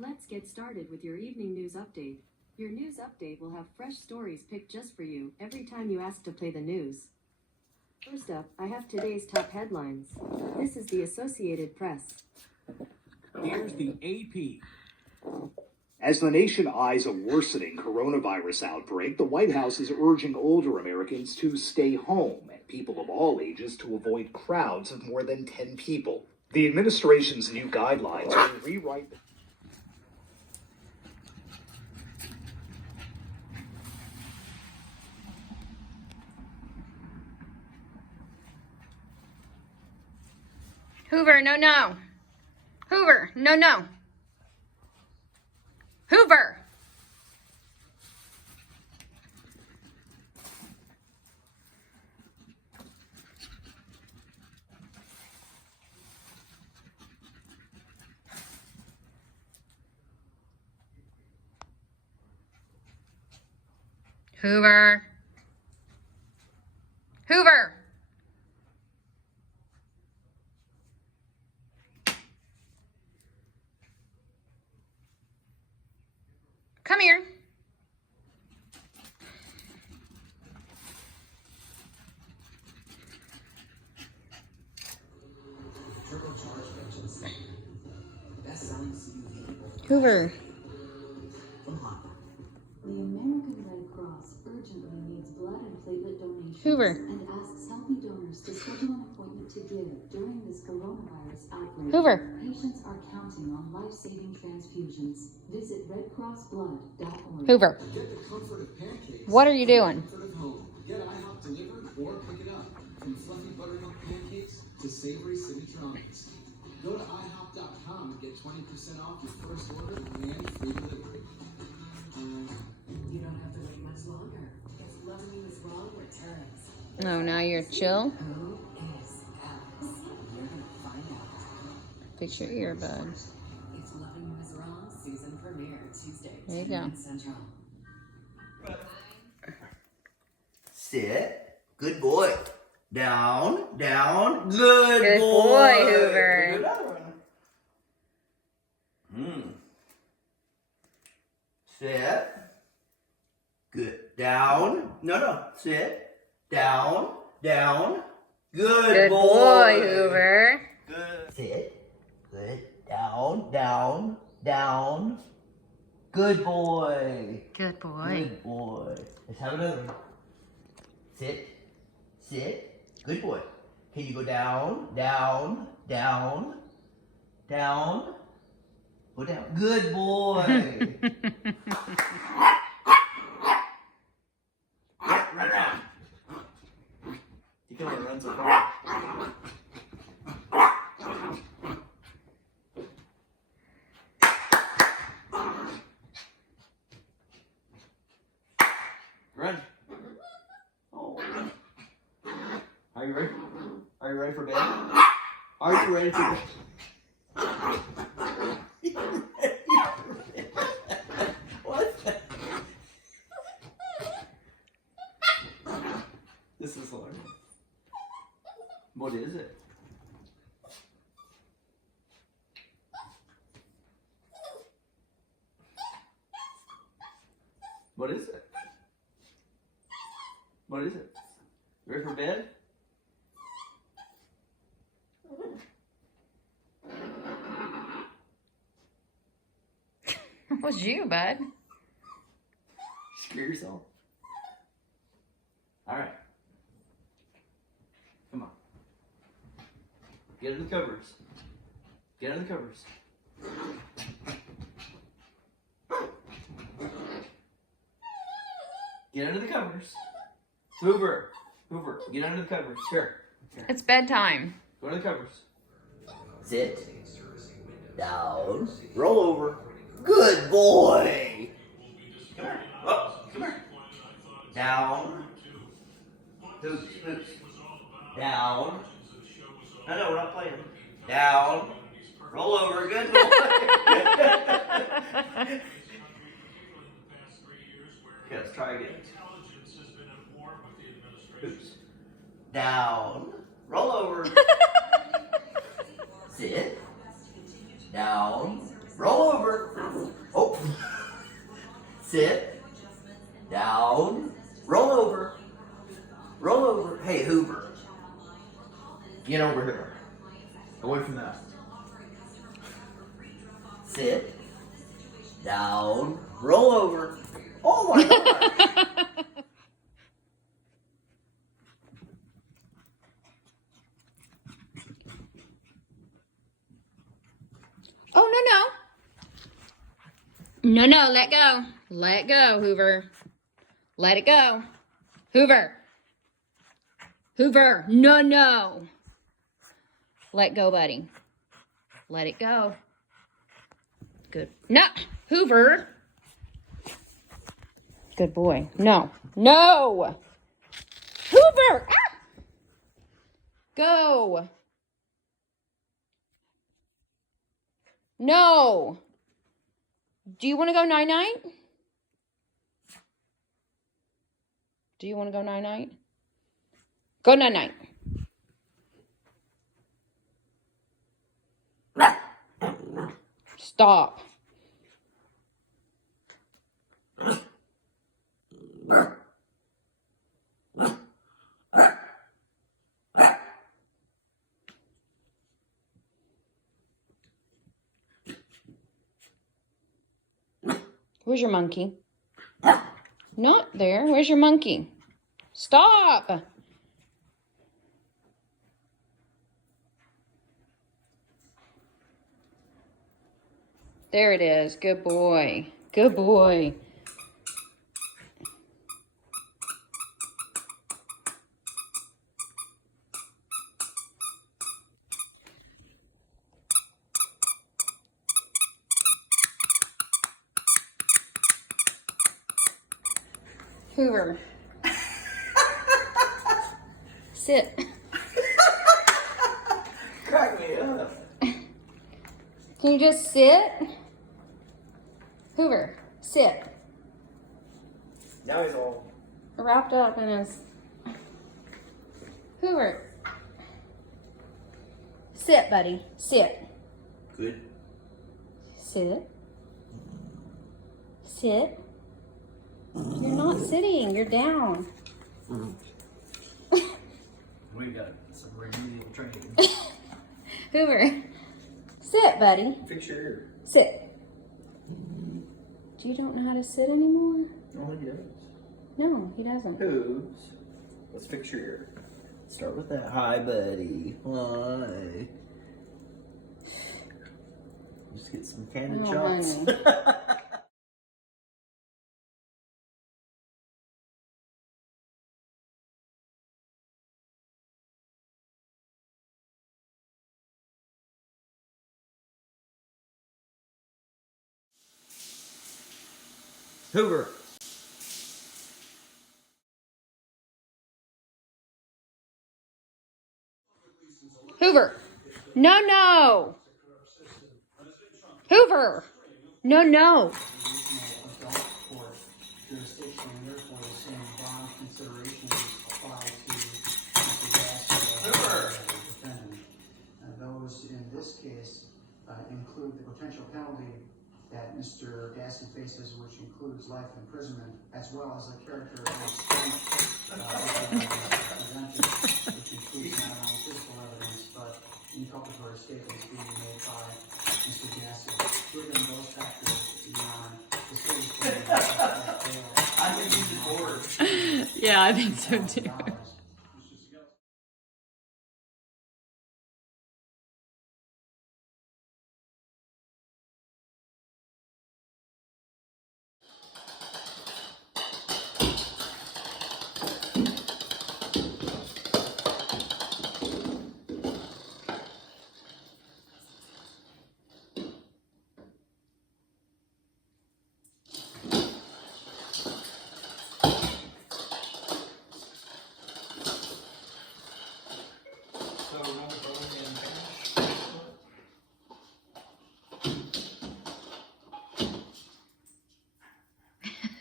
Let's get started with your evening news update. Your news update will have fresh stories picked just for you every time you ask to play the news. First up, I have today's top headlines. This is the Associated Press. Here's the AP. As the nation eyes a worsening coronavirus outbreak, the White House is urging older Americans to stay home and people of all ages to avoid crowds of more than 10 people. The administration's new guidelines will rewrite the Hoover, no, no. Hoover, no, no. Hoover. Hoover. Hoover. Come here. Hoover. The American Red Cross urgently needs blood and platelet donations Hoover. and asks healthy donors to schedule an appointment to give during this coronavirus outbreak. Hoover. Patients are counting on life-saving transfusions. Visit redcrossblood.org. Hoover. Get the comfort of pancakes. What are you doing? Comfort of home. Get IHOP delivered or pick it up. From fluffy buttermilk pancakes to savory signature omelets. Go to IHOP.com and get 20% off your first order and free delivery. You don't have to wait much longer. It's Loving You Is Wrong returns. Oh, now you're chill. Who is Alice? You're gonna find out. Fix your earbuds. It's Loving You Is Wrong season premiere Tuesday. There you 10 go. 9 Central. Sit. Good boy. Down, down. Good, Good boy, Hoover. Do another one. Sit. Good. Down. No. Sit. Down, down. Good boy, Hoover. Good. Sit. Good. Down, down, down. Good boy. Good boy. Good boy. Let's have another one. Sit. Sit. Good boy. Can you go down, down, down, down? Go down. Good boy. Yeah, run around. You can only run so far. Run. Oh. Are you ready? Are you ready for bed? Are you ready for bed? What? This is hard. What is it? What is it? What is it? Ready for bed? That was you, bud. Scare yourself. All right. Come on. Get under the covers. Get under the covers. Get under the covers. Hoover. Hoover. Get under the covers. Here. It's bedtime. Go under the covers. Sit. Down. Roll over. Good boy. Come here. Oh, come here. Down. Hoops, hoops. Down. No, we're not playing. Down. Roll over. Good boy. Okay, let's try again. Hoops. Down. Roll over. Sit. Down. Roll over. Sit. Down. Roll over. Roll over. Hey, Hoover. Get over here. Away from that. Sit. Down. Roll over. Oh my God. Oh, no, no. No, let go. Let go, Hoover. Let it go. Hoover. Hoover. No, no. Let go, buddy. Let it go. Good. No, Hoover. Good boy. No. No. Hoover. Ah! Go. No. Do you want to go night-night? Do you want to go night-night? Go night-night. Stop. Where's your monkey? Not there. Where's your monkey? Stop. There it is. Good boy. Good boy. Hoover. Sit. Crack me up. Can you just sit? Hoover, sit. Now he's all. Wrapped up in his... Hoover. Sit, buddy. Sit. Good. Sit. Sit. You're not sitting. You're down. We got some remedial training. Hoover. Sit, buddy. Fix your ear. Sit. You don't know how to sit anymore? Oh, he does. No, he doesn't. Hooves. Let's fix your ear. Start with that. Hi, buddy. Hi. Just get some candy Oh, shots. honey. Hoover. Hoover. No, no. Hoover. No, no. Adult court jurisdiction, and therefore the same bond considerations apply to Mr. Gasser as the defendant. Those in this case include the potential penalty that Mr. Gaskin faces, which includes life imprisonment, as well as the character and extent presented, which includes not only physical evidence, but inculpatory statements being made by Mr. Gaskin. Given those factors, Your Honor, the state is going to bail. I think he's the board. Yeah, I think so too.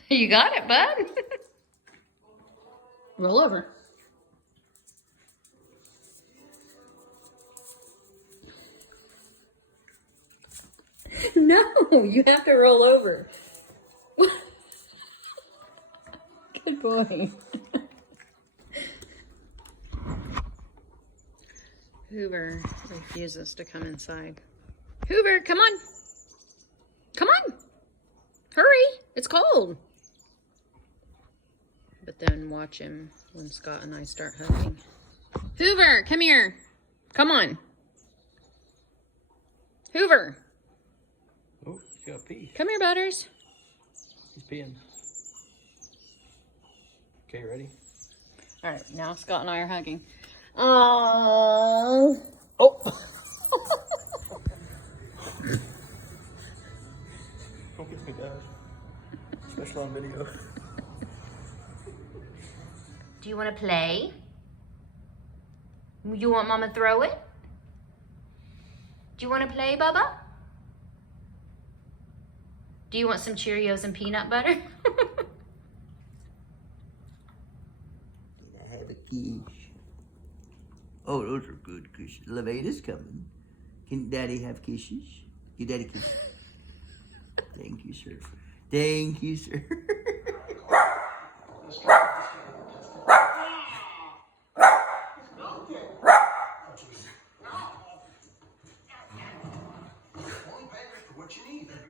You got it, bud. Roll over. No, you have to roll over. Good boy. Hoover refuses to come inside. Hoover, come on. Come on. Hurry. It's cold. But then watch him when Scott and I start hugging. Hoover, come here. Come on. Hoover. Oh, he's got pee. Come here, Butters. He's peeing. Okay, ready? All right, now Scott and I are hugging. Oh. Oh! Don't kiss me, Dad. Especially on video. Do you want to play? You want Mama to throw it? Do you want to play, Bubba? Do you want some Cheerios and peanut butter? Can I have a kiss? Oh, those are good kisses. Levade's coming. Can Daddy have kisses? Give Daddy kisses. Thank you, sir. Thank you, sir.